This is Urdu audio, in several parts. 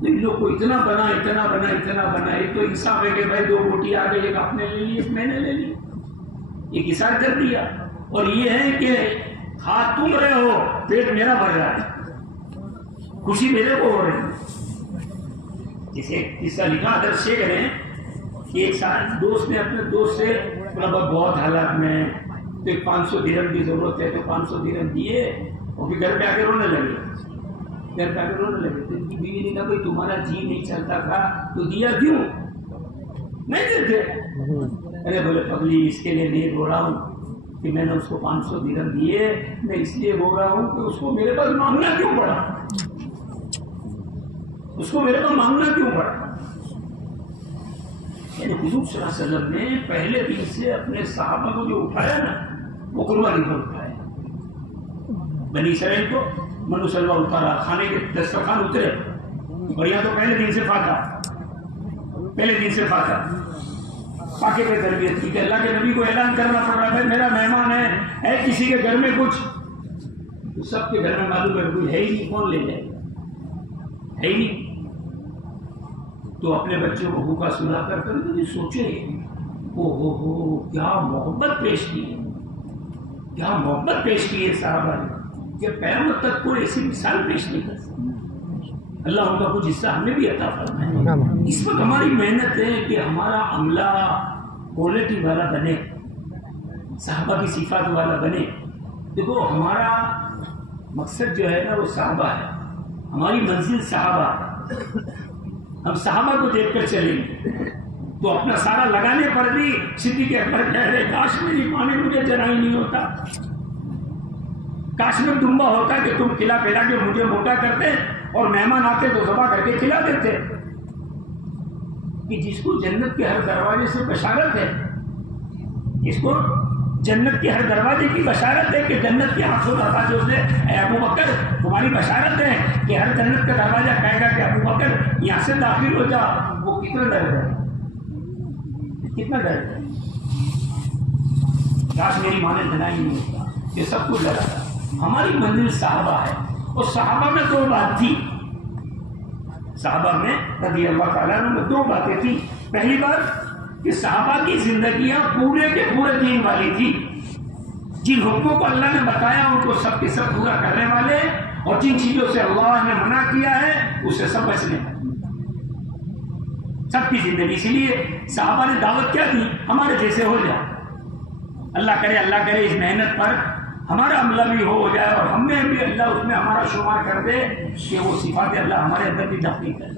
ان لوگ کو اتنا بنا اتنا بنا اتنا بنا. ایک تو انصاف ہے کہ بھائی 2 روٹی آ گئی, ایک آپ نے لے لی ایک میں نے لے لی, ایک اثار کر دیا. اور یہ ہے کہ کھا تم رہے ہو, پیٹ میرا بھر رہا ہے, خوشی میرے کو ہو رہی ہے. جسے قصہ لکھا ادھر شیخ نے کہ ایک دوست نے اپنے دوست سے بہت حالات میں تو 500 درہم کی ضرورت ہے, تو 500 درہم دیے اور پھر گھر پہ آ کے رونے لگے. گھر پہ آ کے رونے لگے تو ان کی بیوی نے کہا بھائی تمہارا جی نہیں چلتا تھا تو دیا کیوں نہیں دیتے؟ ارے بولے پگلی اس کے لیے نہیں رو رہا ہوں کہ میں نے اس کو 500 درہم دیے, میں اس لیے رو رہا ہوں کہ اس کو میرے پاس مانگنا کیوں پڑا, اس کو میرے پاس مانگنا کیوں پڑا. یعنی حضور صلی اللہ علیہ وسلم نے پہلے دن سے اپنے صحابہ کو جو اٹھایا نا وہ قربانی پر اٹھایا. بنی اسرائیل کو منو سلوا اتارا, کھانے کے دسترخوان اترے, اور یہاں تو پہلے دن سے فاتح پاکے پہ تربیت کی کہ اللہ کے نبی کو اعلان کرنا پڑ رہا ہے میرا مہمان ہے کسی کے گھر میں کچھ, تو سب کے گھر میں معلوم ہے کوئی ہے ہی نہیں, کون لے جائے گا, ہے ہی نہیں. تو اپنے بچوں کو بھوکا سلا کر سوچے ہو کیا محبت پیش کی ہے, کیا محبت پیش کی ہے صحابہ نے کہ قیامت تک کوئی ایسی مثال پیش نہیں کر سکتا. اللہ ان کا کچھ حصہ ہمیں بھی عطا فرمائے. اس وقت ہماری محنت ہے کہ ہمارا عملہ کوالٹی والا بنے, صحابہ کی صفات والا بنے. دیکھو ہمارا مقصد جو ہے نا وہ صحابہ ہے, ہماری منزل صحابہ ہے. ہم صحابہ کو دیکھ کر چلیں گے تو اپنا سارا لگانے پر بھی صدیق اکبر کہہ رہے کاش میری ماں نے مجھے جنا ہی نہیں ہوتا, کاش میں دمبا ہوتا کہ تم کھلا پلا کے مجھے موٹا کرتے اور مہمان آتے تو ذبح کر کے کھلا دیتے. کہ جس کو جنت کے ہر دروازے سے بشارت ہے, جس کو جنت کے ہر دروازے کی بشارت ہے کہ جنت کے ہاتھوں دروازوں سے اے ابو بکر تمہاری بشارت ہے کہ ہر جنت کا دروازہ کہے گا کہ ابو بکر یہاں سے داخل ہو جا, وہ کتنا ڈر ہے, کتنا ڈر ہے. کاش میری ماں نے جنا ہی نہیں ہوتا, یہ سب کچھ ڈرا تھا. ہماری منزل صحابہ ہے, اور صحابہ میں 2 بات تھی, صحابہ میں رضی اللہ تعالیٰ عنہ میں 2 باتیں تھیں. پہلی بات کہ صحابہ کی زندگیاں پورے کے پورے دین والی تھی, جن حکموں کو اللہ نے بتایا ان کو سب کے سب پورا کرنے والے, اور جن چیزوں سے اللہ نے منع کیا ہے اسے سب بچنے سب کی زندگی. اسی لیے صحابہ نے دعوت کیا دی, ہمارے جیسے ہو جائے. اللہ کرے اس محنت پر ہمارا عملہ بھی ہو جائے اور ہمیں بھی اللہ اس میں ہمارا شمار کر دے کہ وہ صفات اللہ ہمارے اندر بھی داخل کرے.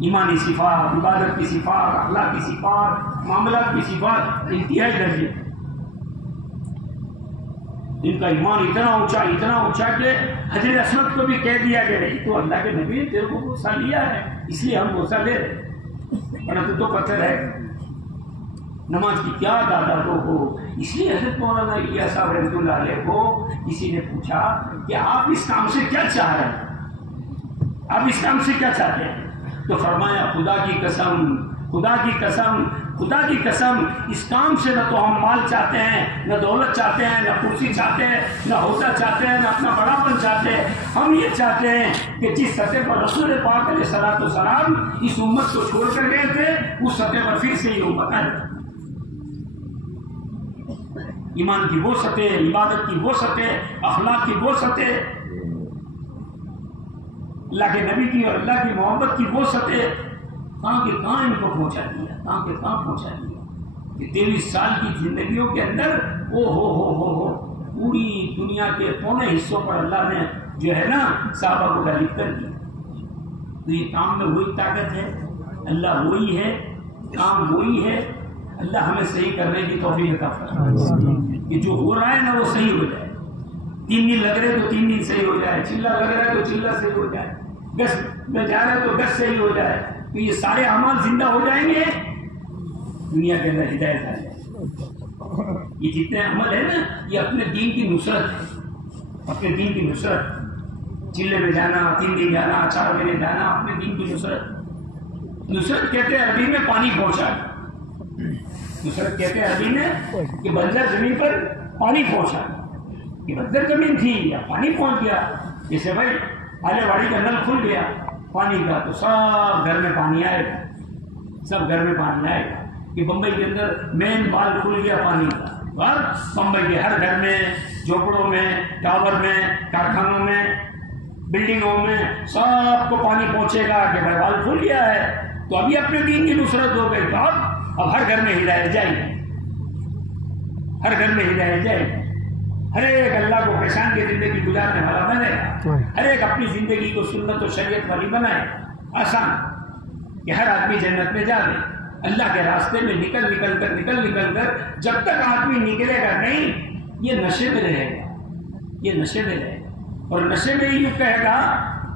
ایمانی صفات, عبادت کی صفات, اخلاق کی صفات, معاملات کی صفات انتہائی درجے. ان کا ایمان اتنا اونچا کہ حجر اسود کو بھی کہہ دیا کہ نہیں تو اللہ کے نبی نے تیرے کو غصہ لیا ہے اس لیے ہم غصہ لے رہے, ورنہ تو پتھر ہے. نماز کی کیا دادا ہو. اس لیے حضرت مولانا الیاس صاحب رحمۃ اللہ علیہ کو کسی نے پوچھا کہ آپ اس کام سے کیا چاہ رہے ہیں, آپ اس کام سے کیا چاہتے ہیں؟ تو فرمایا خدا کی قسم اس کام سے نہ تو ہم مال چاہتے ہیں, نہ دولت چاہتے ہیں, نہ کرسی چاہتے ہیں, نہ عہدہ چاہتے ہیں, نہ اپنا بڑا پن چاہتے ہیں. ہم یہ چاہتے ہیں کہ جس سطح پر رسول پاک علیہ الصلوۃ والسلام اس امت کو چھوڑ کر گئے تھے اس سطح پر پھر سے یہ امت آئے. ایمان کی وہ سطح, عبادت کی وہ سطح, اخلاق کی وہ سطح, اللہ کے نبی کی اور اللہ کی محبت کی وہ سطح کہاں کے کہاں ان کو پہنچا دیا, کہاں کے کہاں پہنچا دیا. کہ 23 سال کی زندگیوں کے اندر ہو پوری دنیا کے کونے حصوں پر اللہ نے جو ہے نا صحابہ کو غالب کر دیا. تو یہ کام میں وہی طاقت ہے, اللہ وہی ہے, کام وہی ہے. اللہ ہمیں صحیح کرنے کی توفیق عطا فرمائے کہ جو ہو رہا ہے نا وہ صحیح ہو جائے. 3 دن لگ رہے تو 3 دن صحیح ہو جائے, چلہ لگ رہا ہے تو چلہ صحیح ہو جائے, گز میں جا رہا ہے تو گز صحیح ہو جائے. تو یہ سارے اعمال زندہ ہو جائیں گے, دنیا کے اندر ہدایت آ جائے. یہ جتنے عمل ہے نا یہ اپنے دین کی نصرت ہے, اپنے دین کی نصرت. چلے میں جانا, 3 دن جانا, 4 مہینے جانا, اپنے دین کی نصرت. نصرت کہتے ہیں عربی میں پانی پہنچا. نصرت کہتے ہیں عربی میں کہ بنجر زمین پر پانی پہنچا. یہ بنجر زمین تھی یا پانی پہنچ گیا. جیسے بھائی آلے واڑی کا نل کھل گیا پانی کا تو سب گھر میں پانی آئے گا، سب گھر میں پانی آئے گا. کہ بمبئی کے اندر مین وال کھل گیا پانی کا، اور بمبئی کے ہر گھر میں، جھوپڑوں میں، ٹاور میں، کارخانوں میں، بلڈنگوں میں سب کو پانی پہنچے گا کہ بھائی وال کھل گیا ہے. تو ابھی اپنے دین کی نصرت ہو گئی. تو اب ہر گھر میں ہدایت جائے گی، ہر گھر میں ہدایت جائے گی. ہر ایک اللہ کو پہچان کے زندگی گزارنے والا بنے گا، ہر ایک اپنی زندگی کو سنت و شریعت والی بنائے. آسان کہ ہر آدمی جنت میں جا دے. اللہ کے راستے میں نکل کر جب تک آدمی نکلے گا نہیں، یہ نشے میں رہے گا، یہ نشے میں رہے گا. اور نشے میں ہی کہے گا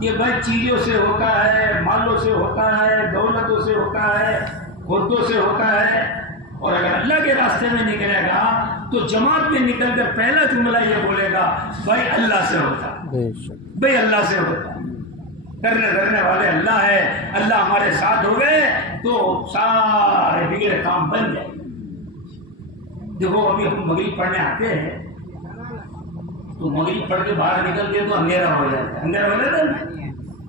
کہ بھائی چیزوں سے ہوتا ہے، مالوں سے ہوتا ہے، دولتوں سے ہوتا ہے، عہدوں سے ہوتا ہے. اور اگر اللہ کے راستے میں نکلے گا تو جماعت میں نکل کر پہلا جملہ یہ بولے گا بھائی اللہ سے ہوتا، بھائی اللہ سے ہوتا. کرنے والے اللہ ہے، اللہ ہمارے ساتھ ہو گئے تو سارے بگڑے کام بن جائیں. دیکھو ابھی ہم مغرب پڑھنے آتے ہیں تو مغرب پڑھ کے باہر نکلتے تو اندھیرا ہو جاتا ہے. اندھیرا ہو جاتا ہے نا،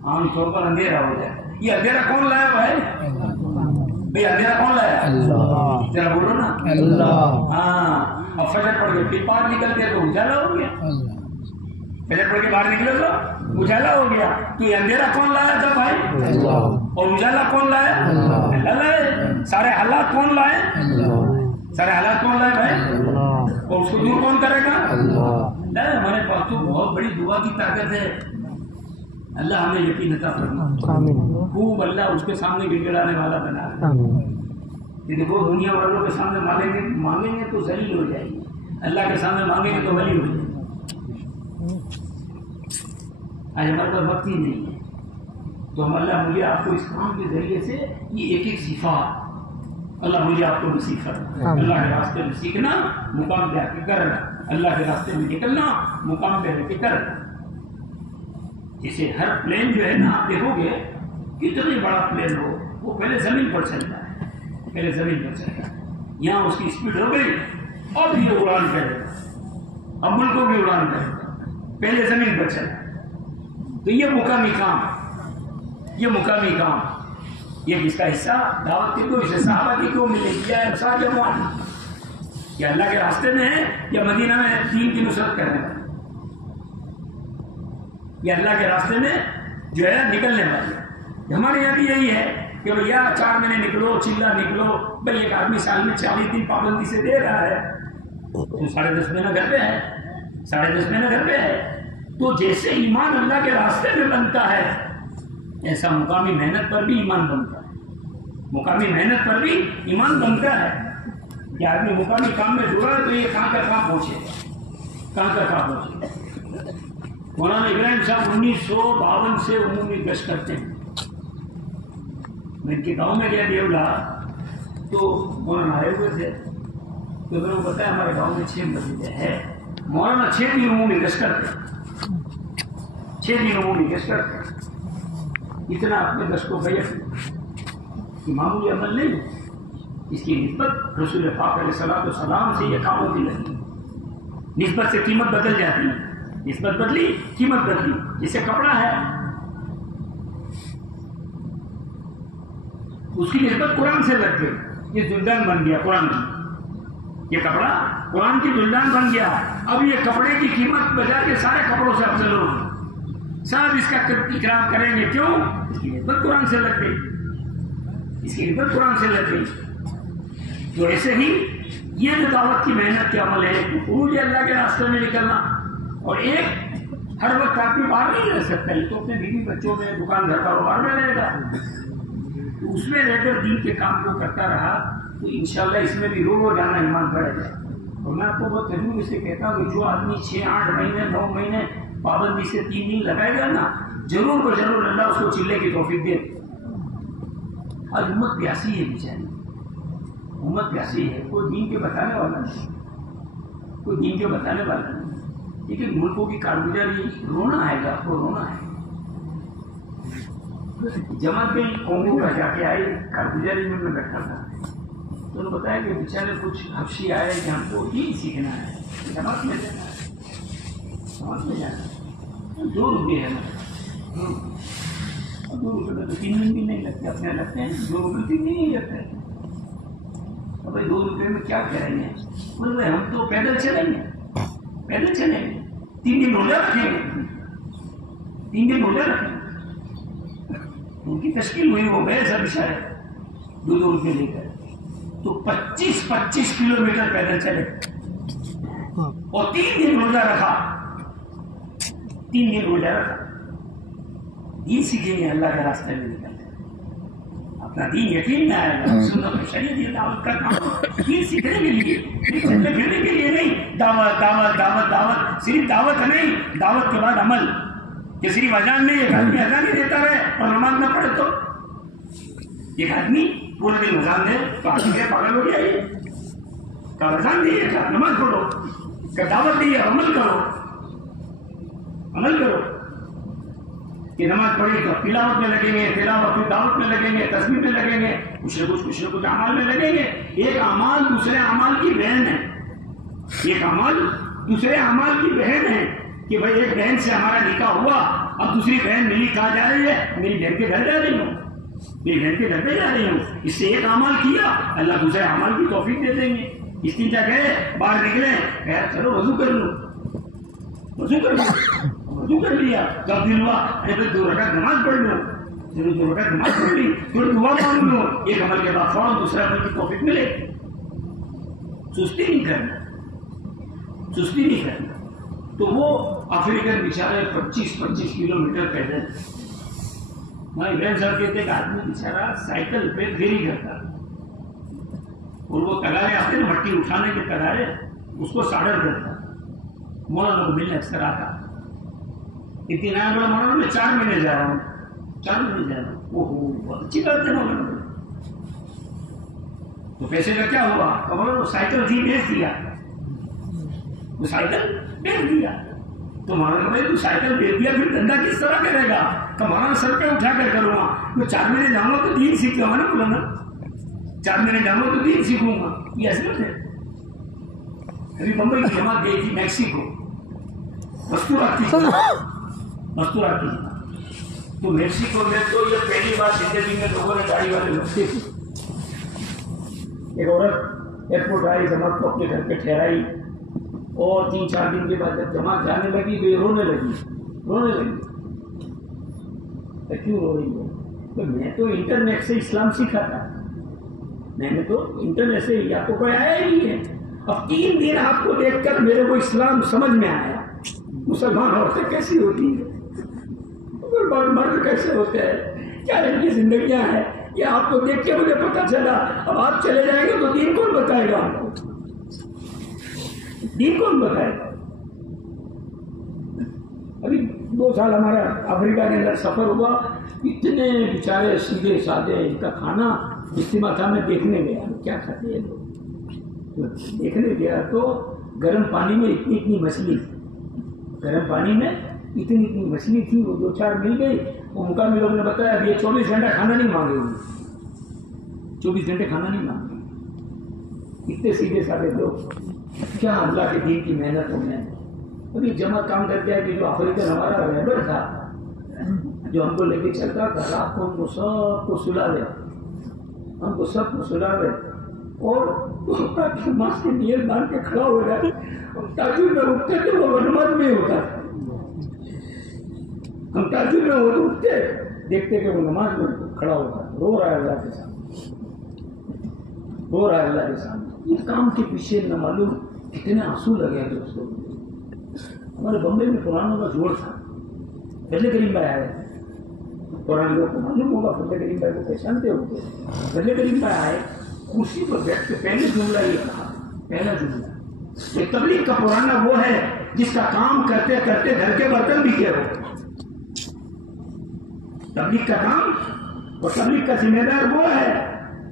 عام طور پر اندھیرا ہو جاتا ہے. یہ اندھیرا کون لایا بھائی؟ بھائی اندھیرا کون لایا؟ اللہ. ذرا بولو نا اللہ. ہاں. اب فجر پڑھ کے پھر باہر نکلتے تو اجالا ہو گیا. فجر پڑھ کے باہر نکلے تو اجالا ہو گیا. تو یہ اندھیرا کون لایا تھا بھائی؟ اللہ. اور اجالا کون لایا؟ اللہ لائے. سارے حالات کون لائے؟ اللہ. سارے حالات کون لائے بھائی؟ اور اس کو دور کون کرے گا؟ اللہ. ہمارے پاس تو بہت بڑی دعا کی طاقت ہے. اللہ ہمیں یقین عطا فرمائے. خوب اللہ اس کے سامنے گڑگڑانے والا بنا ہے. کہ دیکھو دنیا والوں کے سامنے مانگیں گے تو ذلیل ہو جائیں گے، اللہ کے سامنے مانگیں گے تو ولی ہو جائیں گے. آج ہمارے پاس وقت ہی نہیں ہے تو ہم اللہ مجھے آپ کو اس کام کے ذریعے سے یہ ایک ایک صفات اللہ مجھے آپ کو نصیب کرنا. اللہ کے راستے میں سیکھنا، مقام پہ آ کے کرنا. اللہ کے راستے میں نکلنا، مقام پہ رہ کے کرنا. جسے ہر پلین جو ہے نا آپ دیکھو گے کتنی بڑا پلین ہو وہ پہلے زمین پر چلتا ہے، پہلے زمین پر چلتا ہے. یہاں اس کی اسپیڈ ہو گئی اب یہ اڑان کرے گا، اب ملکوں کی اڑان کرے گا، پہلے زمین پر چلتا ہے. تو یہ مقامی کام، یہ مقامی کام، یہ جس کا حصہ دعوت کی تو اسے صحابہ کی کیوں ملے گی؟ یا انصار جماعت یا اللہ کے راستے میں ہے یا مدینہ میں دین کی نصرت کرنے والے، یا اللہ کے راستے میں جو ہے نکلنے والے. ہمارے یہاں بھی یہی ہے کہ بھیا 4 مہینے نکلو، چلا نکلو. بھائی ایک آدمی سال میں 40 دن پابندی سے دے رہا ہے تو 10.5 مہینہ گھر پہ ہے، 10.5 مہینہ گھر پہ ہے. تو جیسے ایمان اللہ کے راستے میں بنتا ہے ایسا مقامی محنت پر بھی ایمان بنتا ہے. مقامی محنت پر بھی ایمان بنتا ہے. کہ آدمی مقامی کام میں جڑا ہے تو یہ کہاں کا کہاں پہنچے گا، کہاں کا کہاں پہنچے گا. مولانا ابراہیم صاحب 1952 سے عمومی گشت کرتے ہیں. میں ان کے گاؤں میں گیا دیولا تو مولانا آئے ہوئے تھے تو میں نے بتایا ہمارے گاؤں میں 6 مسجدیں ہیں. مولانا 6 دن عمومی گشت کرتے ہیں، 6 دن عمومی گشت کرتے ہیں. اتنا اپنے گشت کو بیعت کہ معمولی عمل نہیں ہے. اس کی نسبت رسول پاک علیہ الصلوۃ والسلام سے یہ کام ہوتی رہی. نسبت سے قیمت بدل جاتی ہے، نسبت بدلی قیمت بدلی. جیسے کپڑا ہے اس کی نسبت قرآن سے لگ گئی، یہ دلدان بن گیا قرآن کی. یہ کپڑا قرآن کی دلدان بن گیا. اب یہ کپڑے کی قیمت بجا کے سارے کپڑوں سے افضل ہوگی. سب اس کا اکرام کریں گے. کیوں؟ اس کی نسبت قرآن سے لگ گئی، اس کی نسبت قرآن سے لگ گئی. تو ایسے ہی یہ جو دعوت کی محنت کے عمل ہے خروج اللہ کے راستے میں نکلنا. اور ایک ہر وقت آدمی باہر نہیں رہ سکتا، یہ تو اپنے بیوی بچوں میں دکان گھر کاروبار میں رہے گا. تو اس میں رہ کر دین کے کام کو کرتا رہا تو انشاءاللہ اس میں بھی روزانہ ایمان بڑھے گا. اور میں آپ کو بہت تجربے سے کہتا ہوں کہ جو آدمی 6-8 مہینے 9 مہینے پابندی سے 3 دن لگائے گا نا ضرور و ضرور اللہ اس کو چلے کی توفیق دے. آج امت پیاسی ہے بیچاری، امت پیاسی ہے. کوئی دین کے بتانے والا نہیں، کوئی دین کے بتانے والا نہیں. لیکن ملکوں کی کارگزاری رونا آئے گا، آپ کو رونا ہے. جماعت میں کونگو کا جا کے آئی کارگزاری میں بیٹھا تھا تو انہوں نے بتایا کہ بیچارے کچھ حبشی آئے کہ ہم کو یہی سیکھنا ہے، جماعت میں جانا ہے، جماعت میں جانا ہے. 2 روپئے ہے روپے میں تو 3 دن بھی نہیں لگتے، اپنے لگتے ہیں 2 روپے 3 دن نہیں لگتے. اب بھائی 2 روپے میں کیا کریں گے؟ بولے ہم تو پیدل چلیں گے، پیدل چلیں گے، 3 دن روزہ رکھیں گے، 3 دن روزہ رکھیں گے. ان کی تشکیل ہوئی، وہ گئے سب شاید 2 روپے لے کر، تو 25 کلومیٹر پیدل چلے اور 3 دن روزہ رکھا. 3 دن روزہ رکھا. دین سیکھیں گے، اللہ کے راستے میں نکلتے ہیں. اپنا دین یقین میں آئے گا. سنت شریعت یہ دعوت کا کام دین سیکھنے کے لیے، چلنے پھرنے کے لیے نہیں. دعوت دعوت دعوت دعوت، صرف دعوت نہیں، دعوت کے بعد عمل. کہ صرف اذان نہیں، ایک آدمی اذان ہی دیتا رہے اور نماز نہ پڑھے تو ایک آدمی پورے دن اذان دے تو آدمی کے پاگل ہو گیا. یہ کہ اذان دیے کہ نماز پڑھو، کہ دعوت دیے عمل کرو، عمل کرو. کہ نماز پڑھی تو تلاوت میں لگیں گے، تلاوت پھر دعوت میں لگیں گے، تسبیح میں لگیں گے، کچھ نہ کچھ اعمال میں لگیں گے. ایک اعمال دوسرے اعمال کی بہن ہے. ایک اعمال دوسرے اعمال کی بہن ہے. کہ بھائی ایک بہن سے ہمارا نکاح ہوا، اب دوسری بہن میری کہاں جا رہی ہے؟ میری بہن کے گھر جا رہی ہوں، میری بہن کے گھر پہ جا رہی ہوں. اس سے ایک اعمال کیا، اللہ دوسرے اعمال کی توفیق دے دیں گے. استنجا گئے، باہر نکلے، کہا چلو وضو کر لوں، وضو کر لوں، وضو کر لیا. کب دن ہوا؟ ارے 2 رکعت نماز پڑھ لوں، چلو 2 رکعت نماز پڑھ لی، تھوڑی دعا مانگ لوں. ایک عمل کے بعد فوراً دوسرے عمل کی توفیق ملے. سستی نہیں کرنا، سستی نہیں کرنا. تو وہ افریقن بیچارے 25 کلومیٹر پیدل. ہماری بہن صاحب کہتے کہ آدمی بیچارہ سائیکل پہ پھیری کرتا اور وہ تگارے آتے نا مٹی اٹھانے کے تگارے، اس کو ساڑر کرتا. مولانا کو ملنے اکثر آتا. اتنی نیا بڑا مولانا میں 4 مہینے جا رہا ہوں، 4 مہینے جا رہا ہوں. وہ بہت اچھی بات ہے مولانا. تو پیسے کا کیا ہوا؟ وہ سائیکل تھی، بیچ دیا. وہ سائیکل بیچ دیا. تو مولانا بھائی تو سائیکل بیچ دیا، پھر دھندا کس طرح کرے گا؟ تو مولانا سر پہ اٹھا کر کروں گا. میں 4 مہینے جاؤں گا تو دین سیکھوں گا نا مولانا. 4 مہینے جاؤں گا تو دین سیکھوں گا. یہ حضرت ہے. ابھی بمبئی کی جماعت گئی تھی میکسیکو، مستورات کی جماعت. تو میکسیکو میں تو یہ پہلی بار زندگی میں لوگوں نے گاڑی والے لگتے تھے. ایک عورت ایئرپورٹ آئی، جماعت کو اپنے گھر پہ ٹھہرائی اور 3-4 دن کے بعد جب جماعت جانے لگی تو یہ رونے لگی. کیوں رو رہی ہے؟ تو میں تو انٹرنیٹ سے اسلام سیکھا تھا، میں نے تو انٹرنیٹ سے ہی، آپ کو کوئی آیا ہی ہے. اب 3 دن آپ کو دیکھ کر میرے کو اسلام سمجھ میں آیا. مسلمان عورتیں کیسی ہوتی ہیں، مرد کیسے ہوتے ہیں، کیا ان کی زندگیاں ہیں، یہ آپ کو دیکھ کے مجھے پتا چلا. اب آپ چلے جائیں گے تو دین کون بتائے گا آپ کو؟ دین کون بتائے گا؟ ابھی 2 سال ہمارا افریقہ کے اندر سفر ہوا. اتنے بیچارے سیدھے سادے، ان کا کھانا اجتماع تھا. میں دیکھنے گیا کیا کھاتے ہیں لوگ. دیکھنے گیا تو گرم پانی میں اتنی مچھلی، گرم پانی میں اتنی مچھلی تھی. وہ 2-4 مل گئی. وہ مقامی لوگوں نے بتایا اب یہ 24 گھنٹہ کھانا نہیں مانگے گی، 24 گھنٹے کھانا نہیں مانگے. اتنے سیدھے سادے لوگ، کیا اللہ کے دین کی محنت ہو. میں ابھی جمع کام کر کے کہ جو افریقن ہمارا رہبر تھا، جو ہم کو لے کے چلتا تھا، رات کو ہم کو سب کو سلا دے، ہم کو سب کو سلا دے اور ماس کے نیل مان کے کھڑا ہو جائے. تعجب میں اٹھتے تھے، وہ نماز میں ہوتا تھا. ہم تعجب میں اٹھتے دیکھتے کہ وہ نماز میں کھڑا ہوتا، رو رہا ہے اللہ کے سامنے، رو رہا ہے اللہ کے سامنے. اس کام کے پیچھے نہ معلوم کتنے آنسو لگے ہیں دوستوں. ہمارے بمبئی میں پرانوں کا جوڑ تھا. فضل کریم بھائی آئے تھے. پرانے لوگوں کو معلوم ہوگا فضل کریم بھائی کو پہچانتے ہوتے. فضل کریم بھائی آئے، کرسی پر بیٹھ کے پہلے جملہ یہ کہا، پہلا جملہ کہ تبلیغ کا پرانا وہ ہے جس کا کام کرتے کرتے گھر کے برتن بکے ہو. تبلیغ کا کام اور تبلیغ کا ذمہ دار وہ ہے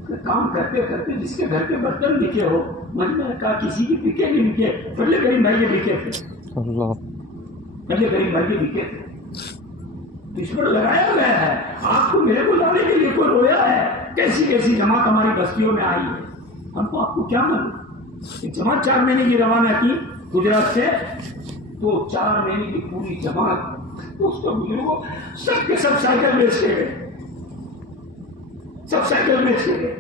کہ کام کرتے کرتے جس کے گھر کے برتن بکے ہو. میں نے کہا کسی کی بکے نہیں بکے، فضل کریم بھائی یہ بکے تھے. فضل کریم بھائی یہ بکے تھے. تو اس پر لگایا گیا ہے. آپ کو میرے کو لانے کے لیے کوئی رویا ہے؟ کیسی کیسی جماعت ہماری بستیوں میں آئی ہے. ہم کو آپ کو کیا معلوم. ایک جماعت 4 مہینے کی روانہ کی گجرات سے، تو 4 مہینے کی پوری جماعت تو اس کو بزرگوں سب کے سب سائیکل بیچ کے گئے، سب سائیکل بیچ کے گئے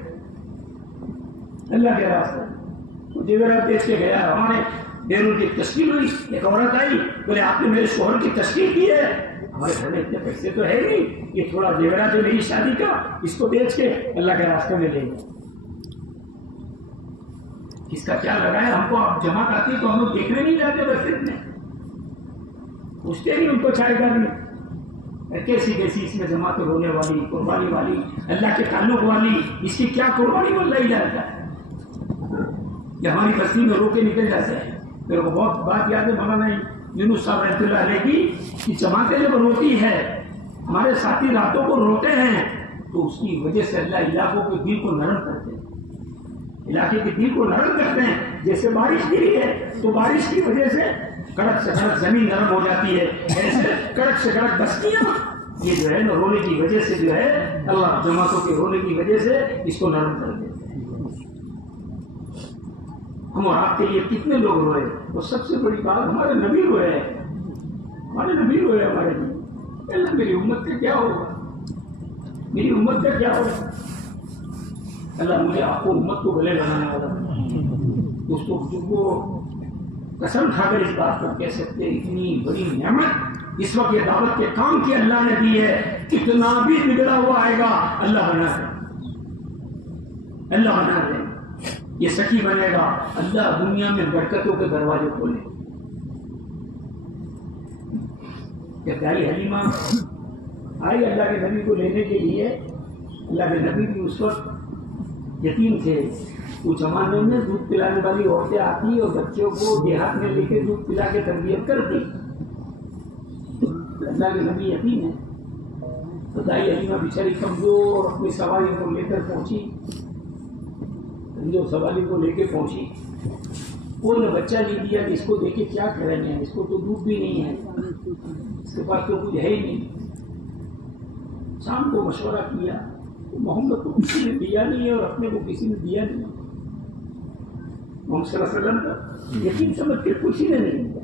اللہ کے راستے، زیورات بیچ کے گیا۔ ہمارے بیرون کی تشکیل ہوئی، ایک عورت آئی، بولے آپ نے میرے شوہر کی تشکیل کی ہے، ہمارے گھر میں اتنے پیسے تو ہے نہیں، یہ تھوڑا زیورات ہے میری شادی کا، اس کو بیچ کے اللہ کے راستے میں لے گئے۔ کس کا کیا لگا ہے ہم کو، آپ جماعت آتی تو ہم لوگ دیکھنے نہیں جاتے، بس اتنے پوچھتے نہیں ان کو چائے کا بھی، کیسی کیسی اس میں جماعت ہونے والی، قربانی والی، اللہ کے تعلق والی، اس کی کیا قربانی بول رہی جاتا ہے کہ ہماری بستی میں رو کے نکل جاتے ہیں۔ میرے کو بہت بات یاد ہے مولانا یونس صاحب رحمۃ اللہ علیہ کی، کہ جماعتیں جب روتی ہے، ہمارے ساتھی راتوں کو روتے ہیں، تو اس کی وجہ سے اللہ علاقوں کے دل کو نرم کرتے ہیں، علاقے کے دل کو نرم کرتے ہیں۔ جیسے بارش گری ہے تو بارش کی وجہ سے کڑک سے کڑک زمین نرم ہو جاتی ہے، ایسے کڑک سے کڑک بستیاں یہ جو ہے نا رونے کی وجہ سے جو ہے اللہ جماعتوں کے رونے کی وجہ سے اس کو نرم کر دیتے ہیں۔ ہم اور آپ کے لیے کتنے لوگ روئے، وہ سب سے بڑی بات ہمارے نبی روئے ہیں، ہمارے نبی روئے ہمارے لیے۔ اللہ میری امت کا کیا ہوگا، میری امت کا کیا ہوگا؟ اللہ مجھے آپ کو امت کو گلے لگانے والا دوستوں کو قسم کھا کر اس بات کو کہہ سکتے ہیں، اتنی بڑی نعمت اس وقت یہ دعوت کے کام کی اللہ نے دی ہے، کتنا بھی بگڑا ہوا آئے گا اللہ بنا دے، اللہ بنا دے، یہ سخی بنے گا، اللہ دنیا میں برکتوں کے دروازے کھولے۔ کہ دائی حلیمہ آئی اللہ کے نبی کو لینے کے لیے، اللہ کے نبی بھی اس وقت یتیم تھے، اس زمانے میں دودھ پلانے والی عورتیں آتی اور بچوں کو دیہات میں لے کے دودھ پلا کے تربیت کرتی، اللہ کے نبی یتیم ہے، تو دائی حلیمہ بیچاری کمزور اپنی سواری کو لے کر پہنچی، جو سوالی کو لے کے پہنچی، وہ نے بچہ نہیں دیا کہ اس کو دے کے کیا کریں گے، اس کو تو دودھ بھی نہیں ہے، اس کے پاس تو کچھ ہے ہی نہیں۔ شام کو مشورہ کیا، محمد کو کسی نے دیا نہیں ہے اور اپنے کو کسی نے دیا نہیں، محمد صلی اللہ علیہ وسلم کا یقین سمجھ کے کسی نے نہیں دیا،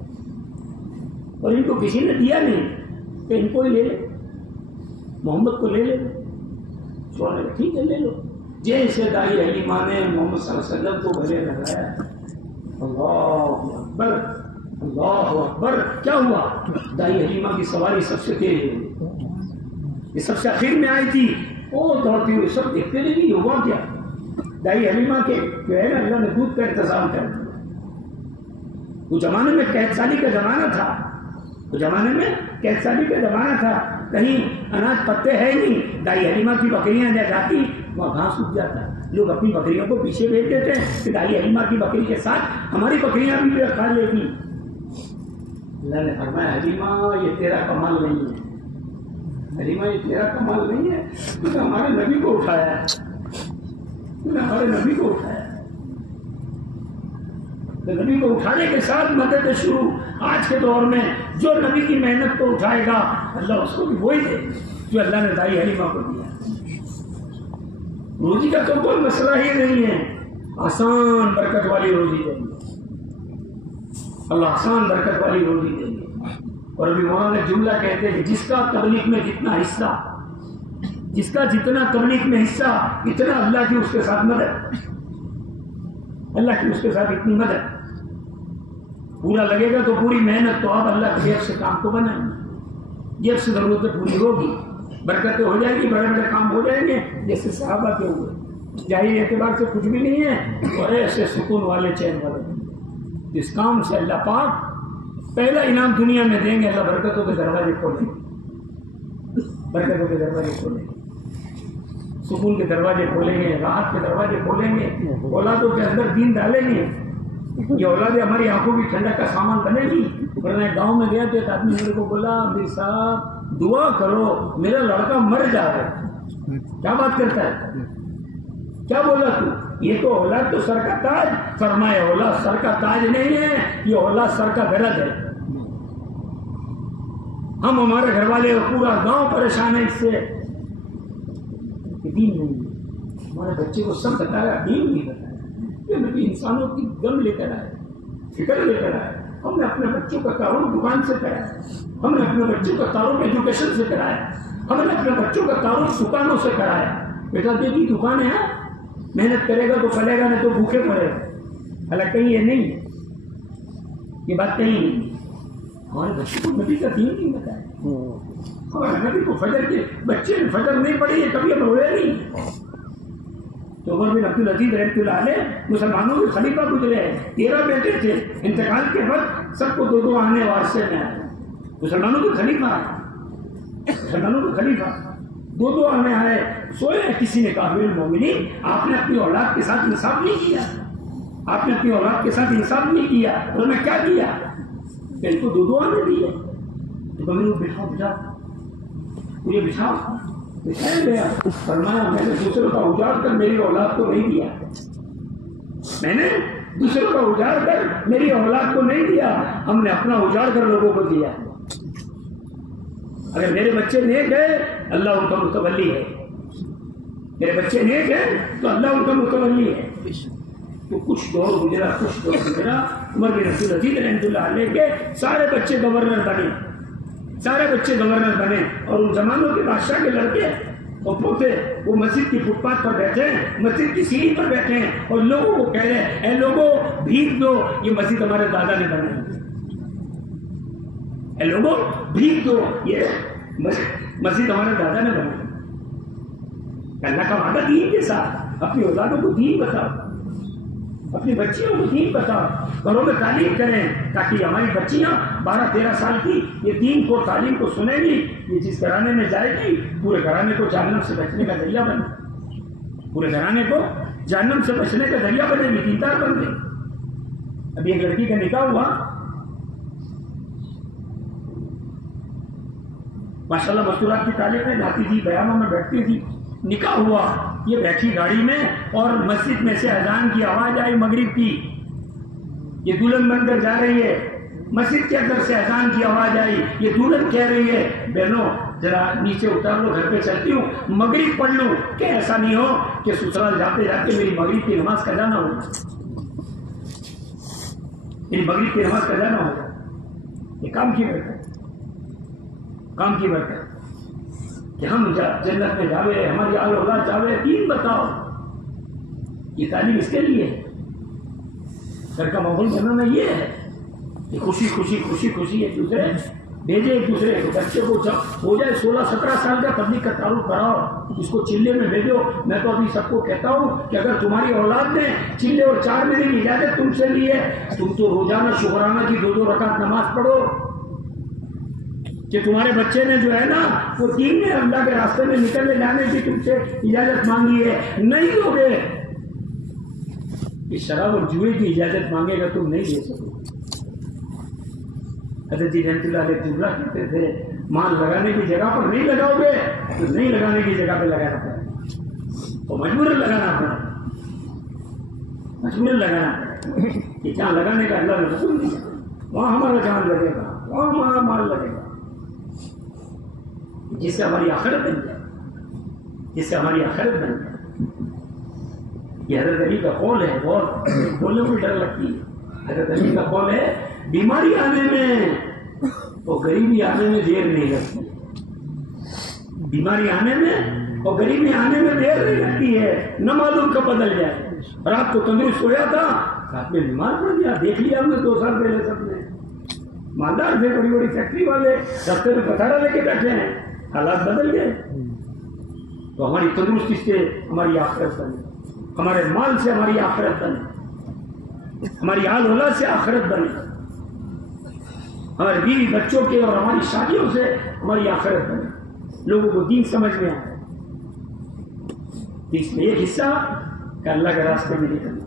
اور ان کو کسی نے دیا نہیں کہ ان کو ہی لے لے، محمد کو لے لے، سوال ٹھیک ہے لے لو۔ جیسے دائی حلیمہ نے محمد صلی اللہ علیہ وسلم کو گلے لگایا، اللہ اکبر اللہ اکبر، کیا ہوا؟ دائی حلیمہ کی سواری سب سے تیز ہوئی، یہ سب سے آخر میں آئی تھی، وہ دوڑتی ہوئی، سب دیکھتے نہیں ہوا کیا، دائی حلیمہ کے جو ہے نا اللہ نے دودھ کا انتظام کر دیا۔ وہ زمانے میں قید سالی کا زمانہ تھا، وہ زمانے میں قید سالی کا زمانہ تھا، کہیں اناج پتے ہے نہیں، دائی حلیمہ کی بکریاں جا جاتی وہاں گھاس اگ جاتا، لوگ اپنی بکریوں کو پیچھے بھیج دیتے ہیں کہ دائی حلیمہ کی بکری کے ساتھ ہماری بکریاں بھی کھا لے گی۔ اللہ نے فرمایا حلیمہ یہ تیرا کمال نہیں ہے، حلیمہ یہ تیرا کمال نہیں ہے، تو نے ہمارے نبی کو اٹھایا ہے، تو نے ہمارے نبی کو اٹھایا ہے، تو نبی کو اٹھانے کے ساتھ مدد شروع۔ آج کے دور میں جو نبی کی محنت کو اٹھائے گا اللہ اس کو بھی وہی دے جو اللہ نے دائی حلیمہ کو دیا۔ روزی کا تو کوئی مسئلہ ہی نہیں ہے، آسان برکت والی روزی دیں گے اللہ، آسان برکت والی روزی دیں گے۔ اور ابھی مولانا جملہ کہتے ہیں کہ جس کا تبلیغ میں جتنا حصہ، جس کا جتنا تبلیغ میں حصہ اتنا اللہ کی اس کے ساتھ مدد، اللہ کی اس کے ساتھ اتنی مدد، پورا لگے گا تو پوری محنت، تو آپ اللہ کی جیب سے کام کو بنائیں گے، جیب سے ضرورتیں پوری ہوگی، برکتیں ہو جائیں گی، بڑے بڑے کام ہو جائیں گے جیسے صحابہ کے ہوئے، ظاہری اعتبار سے کچھ بھی نہیں ہے، اور ایسے سکون والے چین والے جس کام سے اللہ پاک پہلا انعام دنیا میں دیں گے، اللہ برکتوں کے دروازے کھولیں گے، برکتوں کے دروازے کھولیں گے، سکون کے دروازے کھولیں گے، راحت کے دروازے کھولیں گے، اولادوں کے اندر دین ڈالیں گے، یہ اولادیں ہماری آنکھوں کی ٹھنڈک کا سامان بنے گی۔ ورنہ گاؤں میں گیا تو ایک آدمی میرے کو بولا میری صاحب دعا کرو میرا لڑکا مر جا رہا ہے۔ کیا بات کرتا ہے، کیا بولا تو؟ یہ تو اولاد تو سر کا تاج، فرمائے اولاد سر کا تاج نہیں ہے، یہ اولاد سر کا درد ہے۔ ہم ہمارے گھر والے اور پورا گاؤں پریشان ہے اس سے، دین نہیں ہے، ہمارے بچے کو سب بتایا، دین نہیں بتایا، یہ نبی انسانوں کی غم لے کر آئے، فکر لے کر آئے، ہم نے اپنے بچوں کا تعارف دکان سے کرایا، ہم نے اپنے بچوں کا تعارف ایجوکیشن سے کرایا، ہم نے اپنے بچوں کا تعارف دکانوں سے کرایا. بیٹا دیکھی دکانیں ہیں، محنت کرے گا تو پلے گا، نہیں تو بھوکے پڑے گا. حالانکہ کہیں یہ نہیں، یہ بات کہیں نہیں. ہمارے بچوں کو نبی کا دین نہیں بتایا. ہمارے نبی کو فجر کے بچے فجر نہیں پڑھی ہے، کبھی ہم روئے نہیں. تو عمر بن عبدالعزیز رحمۃ اللہ علیہ مسلمانوں کے خلیفہ گزرے ہیں، 13 بیٹے تھے. انتقال کے وقت سب کو 2 آنے واسطے میں آئے. مسلمانوں کے خلیفہ مسلمانوں کے خلیفہ 2 آنے آئے. سوئے کسی نے کہا امیر المومنین آپ نے اپنی اولاد کے ساتھ انصاف نہیں کیا، آپ نے اپنی اولاد کے ساتھ انصاف نہیں کیا. انہوں نے کیا کیا کہ ان کو 2 آنے دیے. تو امیر بٹھاؤ یہ بچھاؤ بچھایا گیا. فرمایا میں نے دوسروں کا اجاڑ کر میری اولاد کو نہیں دیا، میں نے دوسروں کا اجاڑ کر میری اولاد کو نہیں دیا، ہم نے اپنا اجاڑ کر لوگوں کو دیا. اگر میرے بچے نیک ہیں اللہ ان کا متولی ہے، میرے بچے نیک ہیں تو اللہ ان کا متولی ہے. تو کچھ دور گزرا عمر بن عبدالعزیز رحمۃ اللہ علیہ کے سارے بچے گورنر بنے. اور ان زمانوں کے بادشاہ کے لڑکے اور پوتے وہ مسجد کی فٹ پاتھ پر بیٹھے ہیں، مسجد کی سیڑھی پر بیٹھے ہیں اور لوگوں کو کہہ رہے ہیں اے لوگوں بھیک دو، یہ مسجد ہمارے دادا نے بنائی. اے لوگوں بھیک دو، یہ مسجد ہمارے دادا نے بنائی. اللہ کا وعدہ دین کے ساتھ اپنی اولادوں کو دین بتاؤ، اپنی بچیوں کو دین بتاؤ، گھروں میں تعلیم کریں تاکہ ہماری بچیاں 12-13 سال کی یہ دین کو تعلیم کو سنیں گی. یہ جس گھرانے میں جائے گی پورے گھرانے کو جہنم سے بچنے کا ذریعہ بنے، پورے گھرانے کو جہنم سے بچنے کا ذریعہ بنے گی، دیندار بن گئی. ابھی ایک لڑکی کا نکاح ہوا، ماشاءاللہ مستورات کی تعلیم میں جاتی تھی، بیانوں میں بیٹھتی تھی. نکاح ہوا، یہ بیٹھی گاڑی میں اور مسجد میں سے اذان کی آواز آئی مغرب کی. یہ دلہن بن کر جا رہی ہے، مسجد کے اندر سے اذان کی آواز آئی. یہ دلہن کہہ رہی ہے بہنوں ذرا نیچے اتر لو، گھر پہ چلتی ہوں مغرب پڑھ لوں، کہ ایسا نہیں ہو کہ سسرال جاتے جاتے میری مغرب کی نماز قضا نہ ہو، میری مغرب کی نماز قضا نہ ہو. یہ کام کی برکت کہ ہم جنت میں جاوے، ہماری آل اولاد جاوے. دین بتاؤ، یہ تعلیم اس کے لیے ہے. گھر کا ماحول بنانا یہ ہے کہ خوشی ایک دوسرے بھیجے، ایک دوسرے بچے کو جب ہو جائے 16-17 سال کا تبلیغ کا تعارف کراؤ، اس کو چلے میں بھیجو. میں تو ابھی سب کو کہتا ہوں کہ اگر تمہاری اولاد نے چلے اور 4 مہینے کی اجازت تم سے لی ہے، تم تو روزانہ شکرانہ کی 2 رکعت نماز پڑھو. کہ تمہارے بچے نے جو ہے نا وہ دین میں اللہ کے راستے میں نکلنے جانے کی تم سے اجازت مانگی ہے، نہیں دو گے. شراب اور جوئے کی اجازت مانگے گا تم نہیں دے سکو. حضرت جی رحمۃ اللہ علیہ جملہ کہتے تھے مال لگانے کی جگہ پر نہیں لگاؤ گے تو نہیں لگانے کی جگہ پہ لگانا پڑے، تو مجبوراً لگانا پڑے کہ جہاں لگانے کا اللہ نے حکم دیا وہاں ہمارا جان لگے گا، وہاں ہمارا مال لگے گا، جس سے ہماری آخرت بن جائے. یہ حضرت علی کا قول ہے، بہت بولنے میں ڈر لگتی ہے. حضرت علی کا قول ہے بیماری آنے میں اور غریبی آنے میں دیر نہیں لگتی. بیماری آنے میں اور غریبی آنے میں دیر نہیں لگتی ہے، نہ معلوم کب بدل جائے. رات کو تندرست سویا تھا، رات میں بیمار پڑ گیا، دیکھ لیا ہم نے 2 سال پہلے سب نے. مالدار تھے، بڑی فیکٹری والے، رستے میں پتھارا لے کے بیٹھے ہیں، حالات بدل گئے. تو ہماری تندرستی سے ہماری آخرت بنے، ہمارے مال سے ہماری آخرت بنے، ہماری آل اولاد سے آخرت بنے، ہمارے بیوی بچوں کے اور ہماری شادیوں سے ہماری آخرت بنے. لوگوں کو دین سمجھ میں آئے. اس میں ایک حصہ کہ اللہ کے راستے میں نکلنا.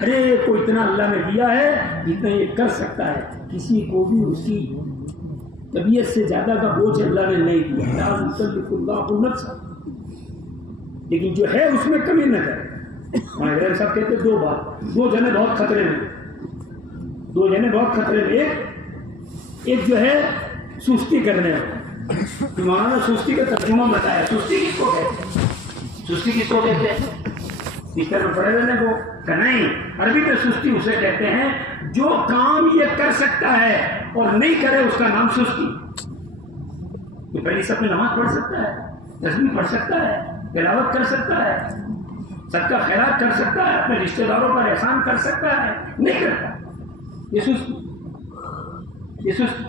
ہر ایک کو اتنا اللہ نے دیا ہے جتنا یہ کر سکتا ہے. کسی کو بھی اس کی طبیعت سے زیادہ کا بوجھ اللہ نے نہیں دیا. لا یکلف اللہ نفسا، لیکن جو ہے اس میں کمی نہ کرے. ہمارے صاحب کہتے 2 بات، 2 جنے بہت خطرے میں، 2 جنے بہت خطرے میں. ایک جو ہے سستی کرنے والا. مولانا سستی کا ترجمہ بتایا. سستی کس کو کہتے ہیں؟ بستر میں پڑے رہنے کو کہ نہیں. عربی میں سستی اسے کہتے ہیں جو کام یہ کر سکتا ہے اور نہیں کرے اس کا نام سستی. یہ پہلی سب میں نماز پڑھ سکتا ہے, تسبیح پڑھ سکتا ہے, تلاوت کر سکتا ہے, صدقہ خیرات کر سکتا ہے, اپنے رشتہ داروں پر احسان کر سکتا ہے, نہیں کرتا. یہ سستی,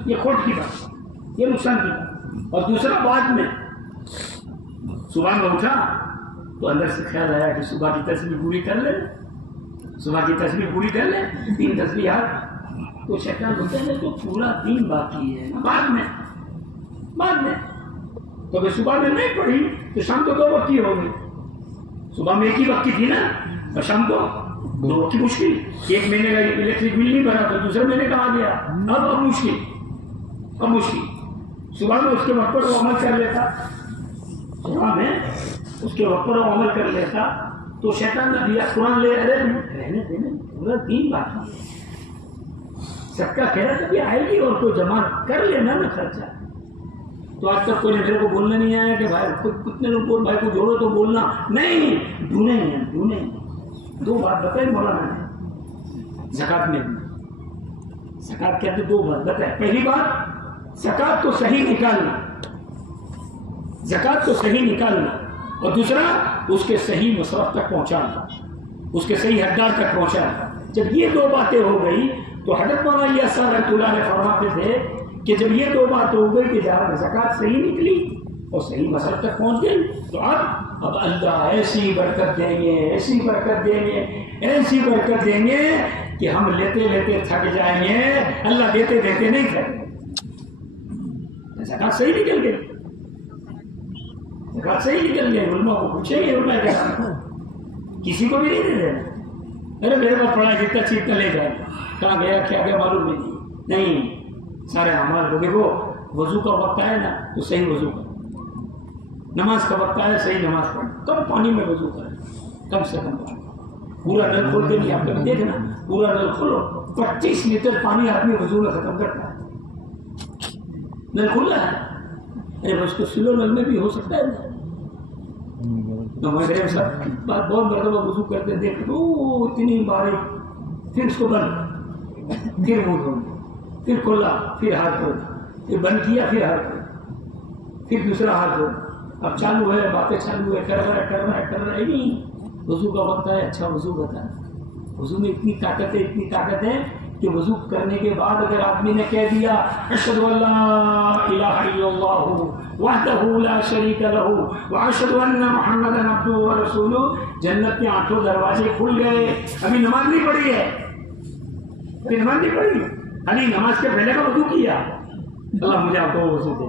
یہ کھوٹ کی بات, یہ نقصان کی بات. اور دوسرا بعد میں صبح میں اٹھا تو اندر سے خیال آیا کہ صبح کی تسبیح پوری کر لیں, صبح کی تسبیح پوری کر لیں, 3 تسبیحات. تو شیطان ہوتا ہے تو پورا دن باقی ہے بعد میں تو اگر صبح میں نہیں پڑھی تو شام کو 2 وقت کی ہوگی. صبح میں 1 ہی وقت کی تھی نا, اور شام کو 2 وقت کی مشکل. 1 مہینے کا الیکٹرک بل نہیں بھرا تو دوسرے مہینے کا آ گیا. اب مشکل. صبح میں اس کے وقت پر وہ عمل کر لیتا, صبح میں اس کے وقت پر وہ عمل کر لیتا تو شیطان نے دیا قرآن لے رہنے دینے پورا دین باقی ہے. سب کا خیرات ابھی آئے گی اور کوئی جمع کر لینا نا خرچہ. تو آج تک کوئی میرے کو بولنا نہیں آیا کہ بھائی کتنے لوگ بھائی کو جوڑو تو بولنا نہیں. ڈھونڈیں 2 بات بتائی مولانا نے زکات میں. زکات کہتے 2 بات بتائے. پہلی بات زکات کو صحیح نکالنا, اور دوسرا اس کے صحیح مصرف تک پہنچانا, اس کے صحیح حقدار تک پہنچانا. جب یہ 2 باتیں ہو گئی تو حضرت مولانا یہ رحمۃ اللہ علیہ فرماتے تھے کہ جب یہ 2 بات ہو گئی کہ زکات صحیح نکلی اور صحیح مصرف تک پہنچ گئی تو اب اللہ ایسی برکت دیں گے کہ ہم لیتے تھک جائیں گے. اللہ دیتے نہیں تھک. زکات صحیح نکل گئی. علماء کو پوچھیں گے, علماء کیا کسی کو بھی نہیں دے دینا. ارے میرے پاس پڑھا جتنا چیز لے جائے, کہاں گیا کیا معلوم نہیں. سارے اعمال کو دیکھو. وضو کا وقت آئے نا تو صحیح وضو کریں, نماز کا وقت آئے صحیح نماز پڑھیں, کم پانی میں وضو کریں, کم سے کم پانی. پورا نل کھول کے نہیں, آپ کبھی دیکھنا پورا نل کھولو 25 لیٹر پانی آدمی وضو میں ختم کرتا ہے. نل کھلا ہے, ارے بس تو سلو نل میں بھی ہو سکتا ہے نا. بہت مرتبہ وضو کرتے دیکھ تو اتنی باریک, پھر اس کو بند, پھر منہ دھونا, پھر کھلا, پھر ہاتھ دھونا, پھر بند کیا, پھر ہاتھ دھونا, پھر دوسرا ہاتھ دھونا. اب چالو ہے, باتیں چالو ہے, کر رہا ہے نہیں. وضو کا وقت ہے, اچھا وضو بتا. وضو میں اتنی طاقت ہے کہ وضو کرنے کے بعد اگر آدمی نے کہہ دیا اشہد ان لا الہ الا اللہ وحدہ لا شریک لہ واشہد ان محمدا عبدہ ورسولہ, جنت کے 8 دروازے کھل گئے. ابھی نماز نہیں پڑھی ہے, ابھی نماز کے پہلے کا وضو کیا. اللہ مجھے آپ کو وضو دے.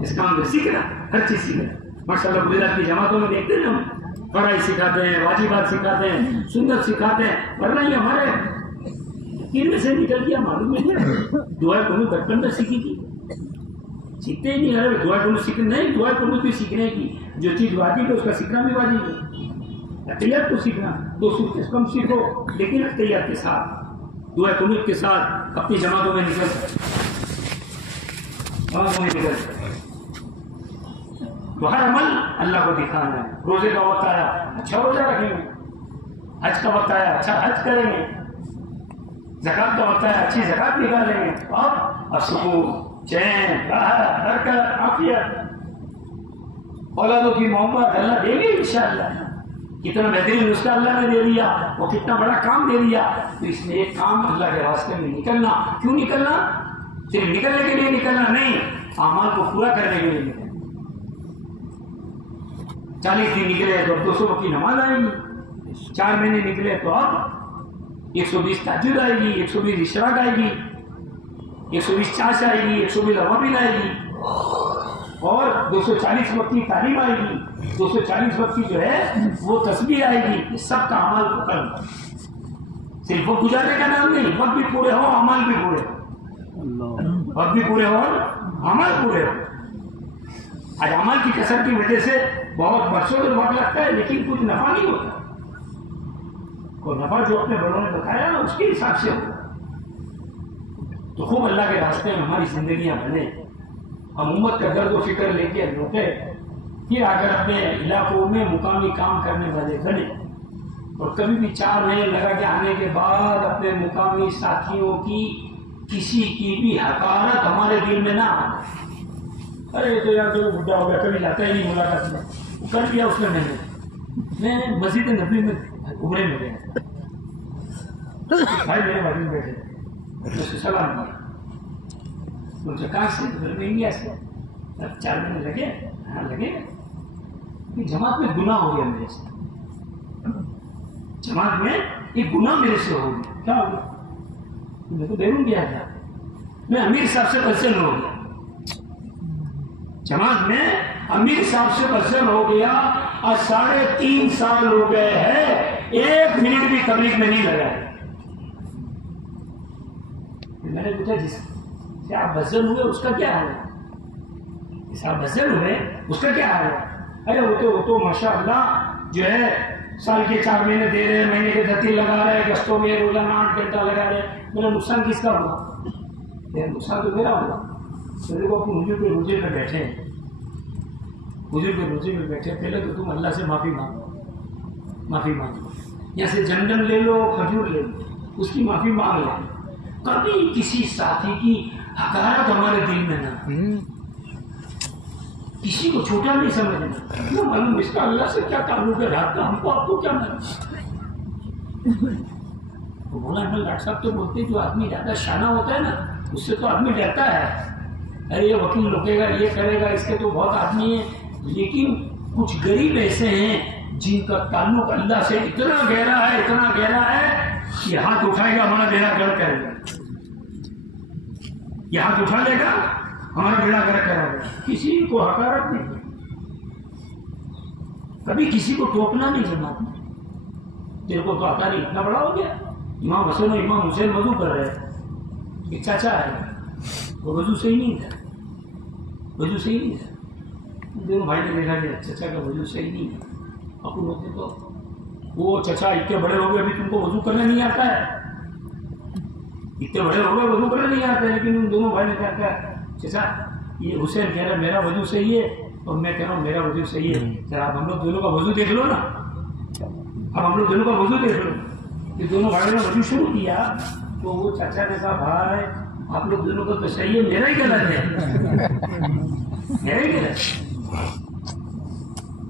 اس کام میں سیکھنا, ہر چیز سیکھنا. ماشاء اللہ گجرات کی جماعتوں میں دیکھتے ہیں ہم پڑھائی سکھاتے ہیں, واجبات سکھاتے ہیں, سنت سکھاتے ہیں, ورنہ یہ ہمارے تین میں سے نکل گیا معلوم نہیں. دعا قنوت بچپن میں سیکھی تھی, سیکھتے ہی نہیں. ارے دعا قنوت سیکھنے نہیں, دعا قنوت بھی سیکھنے کی جو چیز واجب ہے اس کا سیکھنا بھی واجب ہے. احتیاط کو سیکھنا 200 کم سیکھو, لیکن احتیاط کے ساتھ, دعا قنوت کے ساتھ اپنی جماعتوں میں نکل سکتے. تو ہر عمل اللہ کو دکھانا ہے. روزے کا وقت آیا, اچھا روزہ رکھیں گے. حج کا وقت آیا, اچھا حج کریں گے. زکات کا وقت آیا, اچھی زکات نکالیں گے. اب سکون, چین, راحت, برکت, عافیت, اولادوں کی محبت اللہ دے گی انشاءاللہ. کتنا بہترین نسخہ اللہ نے دے دیا, وہ کتنا بڑا کام دے دیا. تو اس میں ایک کام اللہ کے راستے میں نکلنا. کیوں نکلنا؟ صرف نکلنے کے لیے نکلنا نہیں, اعمال کو پورا کرنے کے لیے نکلنا. 40 دن نکلے تو اب 200 وقت کی نماز آئے گی. 4 مہینے نکلے تو اب 120 تہجد آئے گی, 120 اشراق آئے گی, 120 چاش آئے گی, 120 روابل آئے گی, اور 240 وقت کی تعلیم آئے گی. 240 وقت کی جو ہے وہ تسبیح آئے گی. یہ سب کا اعمال کو کرنا, صرف وقت گزارنے کا نام نہیں. وقت بھی پورے ہو, اعمال بھی پورے ہو. وقت بھی پورے ہو, اعمال پورے ہو. آج اعمال کی کثرت کی وجہ سے بہت برسوں میں وقت لگتا ہے, لیکن کچھ نفع نہیں ہوتا. کوئی نفع جو اپنے بڑوں نے بتایا اس کے حساب سے ہوگا. تو خوب اللہ کے راستے میں ہماری زندگیاں بنے, ہم امت کا درد و فکر لے کے لوٹے, پھر آ کر اپنے علاقوں میں مقامی کام کرنے والے بنے، اور کبھی بھی 4 مہینے لگا کے آنے کے بعد اپنے مقامی ساتھیوں کی کسی کی بھی حقارت ہمارے دل میں نہ آ۔ ارے تو یار جو بڈھا ہو گیا کبھی جاتا ہی نہیں ملاقات میں، کر دیا اس نے۔ میں مسجد نبی میں عمرے میں گیا، بھائی میرے بھائی میں بیٹھے، اس سے سلام کیا، مجھے کہاں سے؟ انڈیا سے۔ اب 4 مہینے لگے؟ ہاں لگے۔ جماعت میں گناہ ہو گیا میرے سے، جماعت میں ایک گناہ میرے سے ہو گیا۔ کیا ہو گیا؟ میں تو بیرون گیا تھا، میں امیر صاحب سے پرسن ہو گیا، جماعت میں امیر صاحب سے پرسن ہو گیا، اور 3.5 سال ہو گئے ہیں، 1 منٹ بھی تبلیغ میں نہیں لگا۔ میں نے پوچھا جس سے آپ بزن ہوئے اس کا کیا حال ہے؟ جس آپ بزن ہوئے اس کا کیا حال ہے؟ ارے وہ تو ماشاء اللہ جو ہے سال کے 4 مہینے دے رہے، مہینے کے 30 لگا رہے، گشتوں میں روزانہ 8 گھنٹہ لگا رہے، میرا نقصان کس کا ہوگا؟ میرا نقصان تو میرا ہوگا۔ میرے کو اپنے حضور کے روزے میں بیٹھے، حضور کے روزے میں بیٹھے، پہلے تو تم اللہ سے معافی مانگو، یہاں سے جنگل لے لو، کھجور لے لو، اس کی معافی مانگ لو۔ کبھی کسی ساتھی کی حقارت ہمارے دل میں نہ، کسی کو چھوٹا نہیں سمجھنا، کیوں معلوم اس کا اللہ سے کیا تعلق ہے، رات کا ہم کو آپ کو کیا معلوم۔ مولانا ڈاکٹر صاحب تو بولتے جو آدمی زیادہ شانہ ہوتا ہے نا اس سے تو آدمی ڈرتا ہے، ارے یہ وکیل روکے گا، یہ کرے گا، اس کے تو بہت آدمی ہیں۔ لیکن کچھ غریب ایسے ہیں جن کا تعلق اللہ سے اتنا گہرا ہے کہ ہاتھ اٹھائے گا ہمارا بیڑا گرک کرے گا، یہ ہاتھ اٹھا لے گا ہمارا بیڑا گرک کرے گا۔ کسی کو حقارت نہیں، کبھی کسی کو ٹوکنا نہیں جماعت میں۔ تیرے کو تو آتا نہیں، اتنا بڑا ہو گیا۔ امام حسن اور امام حسین وضو کر رہے ہیں، ایک چاچا ہے وہ وضو صحیح نہیں تھا، دونوں بھائی نے دیکھا کہ چچا کا وضو صحیح نہیں ہے، اپنے ہوتے تو وہ چچا اتنے بڑے ہو گئے ابھی تم کو وضو کرنا نہیں آتا ہے، اتنے بڑے ہو گئے وضو کرنا نہیں آتا ہے۔ لیکن ان دونوں بھائی نے کہا کہ چچا یہ حسین کہہ رہا ہے میرا وضو صحیح ہے اور میں کہہ رہا ہوں میرا وضو صحیح ہے، ذرا آپ ہم لوگ دونوں کا وضو دیکھ لو نا، اب ہم لوگ دونوں کا وضو دیکھ لو۔ یہ دونوں بھائیوں نے وضو شروع کیا تو وہ چاچا نے کہا بھائی آپ لوگ دونوں کا تو صحیح ہے، میرا ہی غلط ہے، میرا ہی غلط ہے۔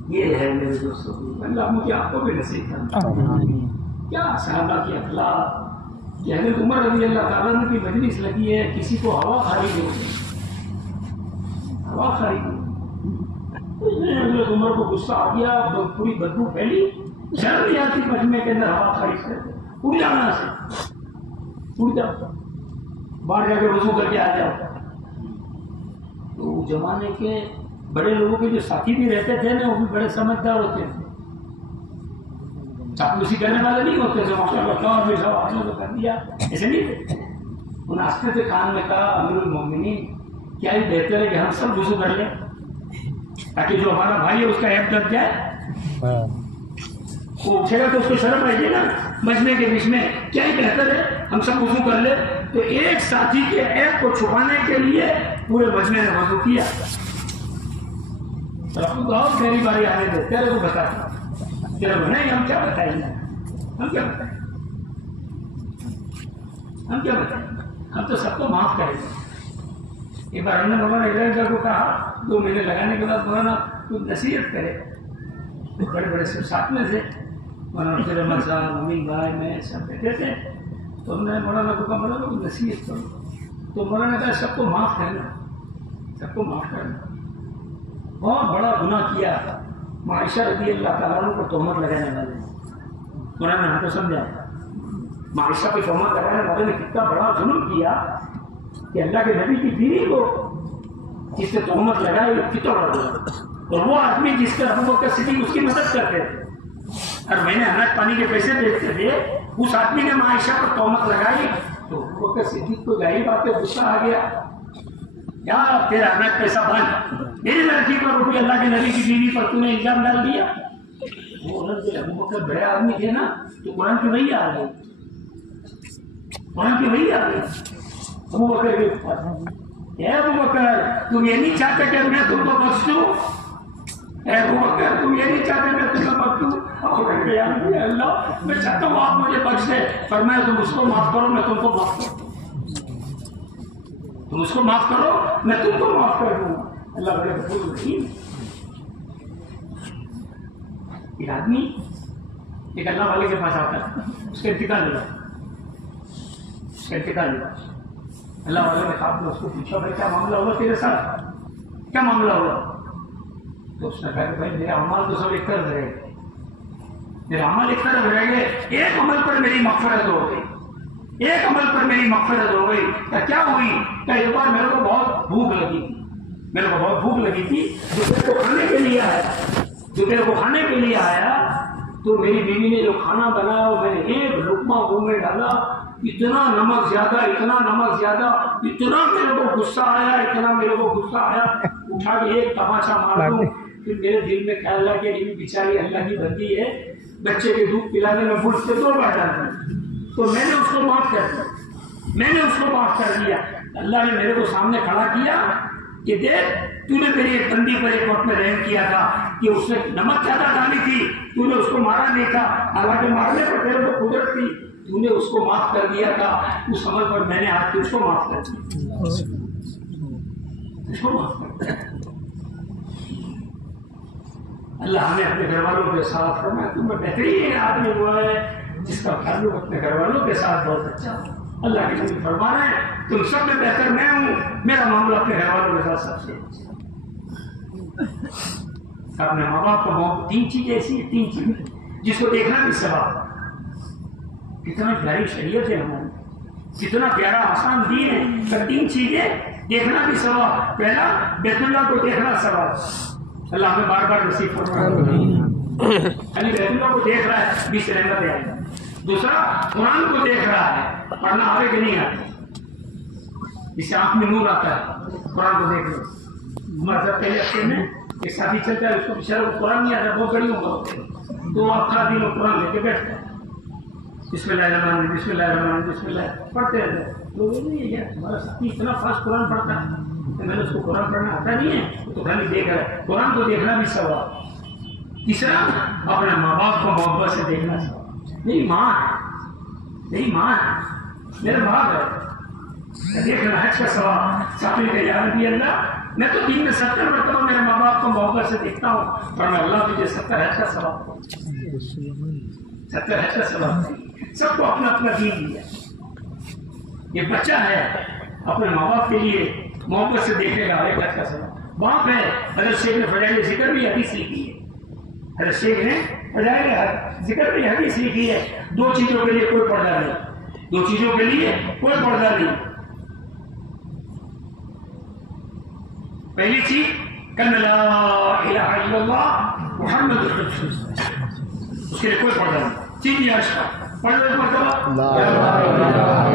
یہ ہے میرے دوستوں، اللہ مجھے آپ کو بھی نصیب کرنا۔ کیا صحابہ کی اخلاق، کہ حضرت عمر رضی اللہ تعالیٰ عنہ کی مجلس لگی ہے، کسی کو ہوا خاری ہو گئی، ہوا خاری ہوئی، حضرت عمر کو غصہ آ گیا، پوری بدبو پھیلی، شرم نہیں آتی مجمع کے اندر ہوا خاری سے، اڑ جانا سے، اڑ جاؤ، باہر جا کے وضو کر کے آ جاؤ۔ تو زمانے کے بڑے لوگوں کے جو ساتھی بھی رہتے تھے نا وہ بھی بڑے سمجھدار ہوتے تھے، چاپلوسی کرنے والے نہیں ہوتے تھے، ماشاء اللہ کیا بھی سب آپ نے تو کر دیا، ایسے نہیں تھے۔ ان آستے سے کان میں کہا امیر المومنین کیا ہی بہتر ہے کہ ہم سب وضو کر لیں تاکہ جو ہمارا بھائی ہے اس کا عیب ڈر جائے، وہ اٹھے گا تو اس کو شرم آئے گی نا مجمع کے بیچ میں، کیا ہی بہتر ہے ہم سب وضو کر لیں۔ تو ایک ساتھی کے عیب کو چھپانے کے لیے پورے مجمع نے وضو کیا۔ بہت پہلی باری آنے دے، تیرے کو بتاتا تیرے کو نہیں، ہم کیا بتائیں گے، ہم کیا بتائیں ہم تو سب کو معاف کریں گے۔ ایک بار ہم نے مولانا ادھر کو کہا 2 مہینے لگانے کے بعد مولانا کچھ نصیحت کرے، بڑے بڑے سب ساتھ میں تھے، مولانا عبد الرحمن صاحب، امین بھائی، میں سب بیٹھے تھے، تو ہم نے مولانا کو کہا مولانا کو نصیحت کرو، تو مولانا نے کہا سب کو معاف کرنا، سب کو معاف کرنا۔ بہت بڑا گناہ کیا معائشہ رضی اللہ تعالیٰ عنہ کو تہمت لگانے والے، مولانا نے ہم کو سمجھا معائشہ پہ تہمت لگانے والے نے کتنا بڑا ظلم کیا کہ اللہ کے نبی کی بیوی کو جس سے تہمت لگائی کتنا بڑا ظلم، اور وہ آدمی جس کا ابو بکر صدیق اس کی مدد کرتے تھے، ہر مہینے اناج پانی کے پیسے دیتے تھے، اس آدمی نے معائشہ پر تہمت لگائی تو ابو بکر صدیق کو ظاہر بات ہے غصہ آ گیا، یار تیرا اناج پیسہ بند، میری لڑکی پر روپی اللہ کے نبی کی بیوی پر تم نے الزام ڈال دیا۔ وہ ابو بکر بڑے آدمی تھے نا تو قرآن کی وحی آ گئی، قرآن کی وحی آ گئی ابو بکر کے اوپر، اے ابو بکر تم یہ نہیں چاہتے کہ میں تم کو بخش دوں، اے ابو بکر تم یہ نہیں چاہتے میں تمہیں بخش دوں؟ ابو بکر یا اللہ میں چاہتا ہوں آپ مجھے بخش دے۔ فرمایا تم اس کو معاف کرو میں تم کو معاف کروں، تم اس کو معاف کرو میں تم کو معاف کر دوں۔ اللہ بڑے غفور رحیم۔ ایک آدمی ایک اللہ والے کے پاس آتا ہے، اس کا انتقال ہوا، اس کا انتقال ہوا۔ اللہ والے نے خواب میں اس کو پوچھا بھائی کیا معاملہ ہوا تیرے ساتھ، کیا معاملہ ہوا؟ تو اس نے کہا کہ بھائی میرے اعمال تو سب ایک طرف رہ گئے، میرے عمل ایک طرف رہ گئے، ایک عمل پر میری مغفرت ہو گئی، ایک عمل پر میری مغفرت ہو گئی۔ کیا ہوئی؟ کہ ایک بار میرے کو بہت بھوک لگی تھی، میرے کو بہت بھوک لگی تھی، جو میرے کو کھانے کے لیے آیا، جو میرے کو کھانے کے لیے آیا، تو میری بیوی نے جو کھانا بنایا وہ میں نے ایک لقمہ منہ میں ڈالا، اتنا نمک زیادہ، اتنا نمک زیادہ، اتنا میرے کو غصہ آیا، اتنا میرے کو غصہ آیا، اٹھا کے ایک تماچا مار دوں۔ پھر میرے دل میں خیال آیا کہ یہ بیچاری اللہ کی بندی ہے، بچے کے دودھ پلانے میں ملک سے 2 بار ڈالتا ہے، تو میں نے اس کو معاف کر دیا، میں نے اس کو معاف کر دیا۔ اللہ نے میرے کو سامنے کھڑا کیا کہ دیکھ تو نے میری ایک بندی پر ایک وقت میں رحم کیا تھا کہ اس نے نمک زیادہ ڈالی تھی، تو نے اس کو مارا نہیں تھا، حالانکہ مارنے پر تیرے کو قدرت تھی، تو نے اس کو معاف کر دیا تھا، اس عمل پر میں نے آ کے اس کو معاف کر دیا، اس کو معاف کر دیا۔ اللہ ہمیں اپنے گھر والوں کے ساتھ فرمایا تمہیں بہترین آدمی ہوا ہے جس کا تعلق اپنے گھر والوں کے ساتھ بہت اچھا ہو۔ اللہ کے نبی فرما رہے ہیں تم سب میں بہتر میں ہوں، میرا معاملہ اپنے گھر والوں کے ساتھ سب سے اپنے ماں باپ کو 3 چیزیں ایسی ہیں، 3 چیزیں جس کو دیکھنا بھی ثواب۔ کتنا پیاری شریعت ہے ہماری، کتنا پیارا آسان دین ہے، پر 3 چیزیں دیکھنا بھی ثواب۔ پہلا بیت اللہ کو دیکھنا ثواب، اللہ ہمیں بار بار نصیب فرمائے، یعنی بیت اللہ کو دیکھ رہا ہے 20 رحمتیں آئیں۔ دوسرا قرآن کو دیکھ رہا ہے، پڑھنا آئے کہ نہیں آتا، اس سے آنکھ میں نور آتا ہے، قرآن کو دیکھ لو۔ ہمارے ساتھ پہلے ہفتے میں ایک ساتھی چلتا ہے، اس کو بیچارہ کو قرآن نہیں آتا، بہت بڑی عمر ہوتی ہے، تو آپ کا دن قرآن لے کے بیٹھتا ہے، بسم اللہ الرحمن الرحیم بسم اللہ الرحمن الرحیم بسم اللہ پڑھتے رہتے ہیں۔ لوگ نہیں ہے ہمارا ساتھی اتنا فاسٹ قرآن پڑھتا ہے، میں نے اس کو قرآن پڑھنا آتا نہیں ہے، تو خالی دیکھ رہا ہے۔ قرآن کو دیکھنا بھی ثواب۔ تیسرا اپنے ماں باپ کو محبت سے دیکھنا ثواب۔ میری ماں ہے، میری ماں ہے، میرا باپ ہے، دیکھنا حج کا ثواب۔ ساتھی کا یا نبی اللہ میں تو دن میں 70 مرتبہ میرے ماں باپ کو محبت سے دیکھتا ہوں، پر میں اللہ مجھے 70 حج کا ثواب دوں، 70 حج کا ثواب دوں۔ سب کو اپنا اپنا دین دیا، یہ بچہ ہے اپنے ماں باپ کے لیے محبت سے دیکھے گا، ایک حج کا ثواب۔ باپ ہے، حضرت شیخ نے فضائل ذکر بھی حدیث لکھی ہے، حضرت شیخ نے فضائل ذکر بھی حدیث لکھی ہے، 2 چیزوں کے لیے کوئی پردہ نہیں، 2 چیزوں کے لیے کوئی پردہ نہیں۔ پہلی چیز کلمہ لا الہ الا اللہ محمد رسول اللہ، اس کے لیے کوئی پردہ نہیں۔ چیز یہ اشکا پڑھ لو مرتبہ لا الہ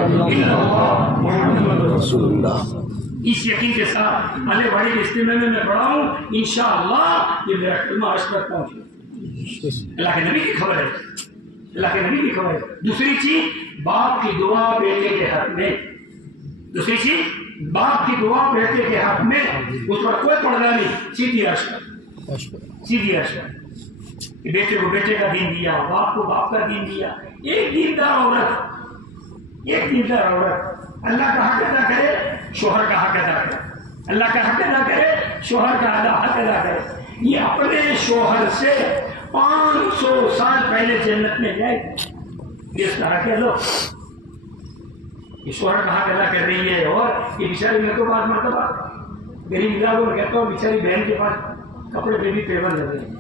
الا اللہ محمد رسول اللہ، اس یقین کے ساتھ آنے والی اجتماع میں میں پڑھا ہوں انشاءاللہ یہ میرا کلمہ عرش پر پہنچے۔ اللہ کے نبی کی خبر ہے، اللہ کے نبی کی خبر ہے۔ دوسری چیز باپ کی دعا بیٹے کے حق میں، دوسری چیز باپ کی دعا بیٹے کے حق میں، اس پر کوئی پردہ نہیں، سیدھی عرش پر، سیدھی عرش پر۔ بیٹے کو بیٹے کا دین دیا، باپ کو باپ کا دین دیا۔ ایک دیندار عورت، ایک دیندار عورت اللہ کا حق ادا کرے، شوہر کا حق ادا کرے، اللہ کا حق ادا کرے، شوہر کا حق ادا کرے، یہ اپنے شوہر سے 500 سال پہلے جنت میں جائے گی۔ اس طرح کے لوگ یہ شوہر کا حق ادا کر رہی ہے، اور یہ بیچاری میں تو بات مرتبہ غریب ملا کو کہتا ہوں بیچاری بہن کے پاس کپڑے پہ بھی پیور لگے ہیں،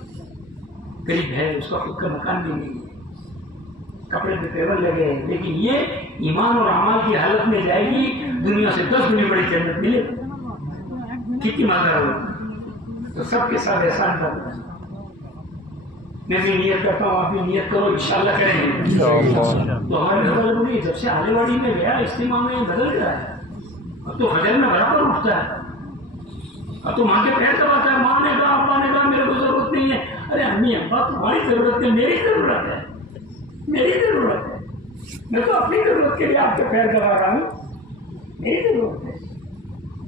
غریب ہے، اس کا خود کا مکان بھی نہیں ہے، کپڑے پہ پیور لگے ہیں، لیکن یہ ایمان اور اعمال کی حالت میں جائے گی، دنیا سے 10 گنی بڑی جنت ملے، کتنی مالدار ہوگی۔ تو سب کے ساتھ احسان کرنا، میں بھی نیت کرتا ہوں، آپ بھی نیت کرو، انشاءاللہ کریں گے۔ تو ہمارے گھر والے بولیے جب سے آنے والی میں گیا اجتماع میں بدل گیا ہے، اب تو فجر میں برابر اٹھتا ہے، اب تو ماں کے پیر دباتا ہے، ماں نے کہا ابا نے کہا میرے کو ضرورت نہیں ہے، ارے امی ابا تمہاری ضرورت ہے، میری ضرورت ہے، میری ضرورت ہے، میں تو اپنی ضرورت کے لیے آپ کے پیر دبا رہا ہوں، میری ضرورت ہے۔